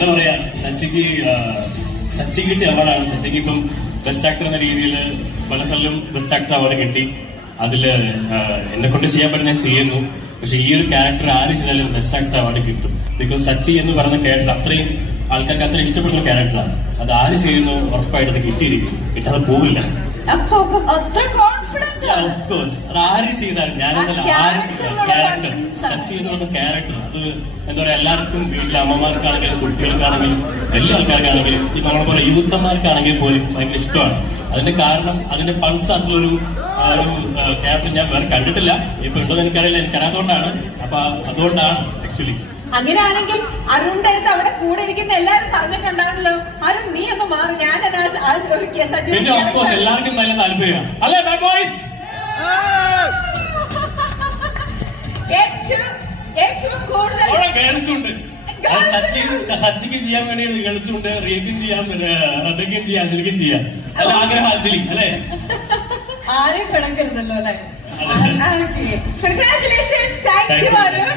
എന്താ പറയാ, സച്ചിക്ക് കിട്ടിയ അവാർഡാണ്. സച്ചിക്ക് ഇപ്പം ബെസ്റ്റ് ആക്ടർ എന്ന രീതിയിൽ പല സ്ഥലവും ബെസ്റ്റ് ആക്ടർ അവാർഡ് കിട്ടി. അതില് എന്നെ കൊണ്ട് ചെയ്യാൻ പറ്റുന്ന ഞാൻ ചെയ്യുന്നു. പക്ഷെ ഈ ഒരു ക്യാരക്ടർ ആര് ചെയ്താലും ബെസ്റ്റ് ആക്ടർ അവാർഡ് കിട്ടും. ബിക്കോസ് സച്ചി എന്ന് പറയുന്ന ക്യാരക്ടർ അത്രയും ആൾക്കാർക്ക് അത്ര ഇഷ്ടപ്പെടുന്ന ക്യാരക്ടറാണ്. അത് ആര് ചെയ്യുന്നു ഉറപ്പായിട്ട് അത് കിട്ടിയിരിക്കും, കിട്ടാതെ പോവില്ല. അത് ആര് ചെയ്താലും ഞാനെന്നല്ല, ക്യാരക്ടർ സച്ചി എന്ന് പറഞ്ഞ ക്യാരക്ടർ അത് എന്താ പറയാ, എല്ലാവർക്കും വീട്ടിലെ അമ്മമാർക്കാണെങ്കിലും കുട്ടികൾക്കാണെങ്കിലും എല്ലാ ആൾക്കാർക്കാണെങ്കിലും ഈ നമ്മളെ പോലെ യൂത്തന്മാർക്കാണെങ്കിൽ പോലും ഭയങ്കര ഇഷ്ടമാണ്. അതിന്റെ കാരണം അതിന്റെ പൾസ് ആയിട്ടുള്ളൊരു ക്യാരക്ടർ ഞാൻ വേറെ കണ്ടിട്ടില്ല. ഇപ്പൊ ഉണ്ടോന്ന് എനിക്കറിയില്ല, എനിക്കറിയാത്തതുകൊണ്ടാണ്. അപ്പൊ അതുകൊണ്ടാണ് ആക്ച്വലി. അങ്ങനെയാണെങ്കിൽ അരുണിന്റെ അടുത്ത് അവിടെ കൂടെ ഇരിക്കുന്ന എല്ലാവരും പറഞ്ഞിട്ടുണ്ടാണല്ലോ, അരുൺ നീ ഒന്ന് മാറി, ഞാനത് പിന്നെ ഓഫ്കോഴ്സ് എല്ലാവർക്കും നല്ല താല്പര്യമാണ് അല്ലേ ബാഡ് ബോയ്സ്. ഏറ്റവും കൂടുതൽ ഗേൾസും ഉണ്ട്. സച്ചിക്ക് ചെയ്യാൻ വേണ്ടി ഗേൾസും ഉണ്ട്, റിയക്കും ചെയ്യാം, റബയ്ക്കും ചെയ്യാം, അഞ്ജലിക്കും ചെയ്യാം. അല്ല ആഗ്രഹം അഞ്ജലി അല്ലേ, ആരെയും പിണക്കരുതല്ലോ അല്ലെ. Congratulations, thank you Arun.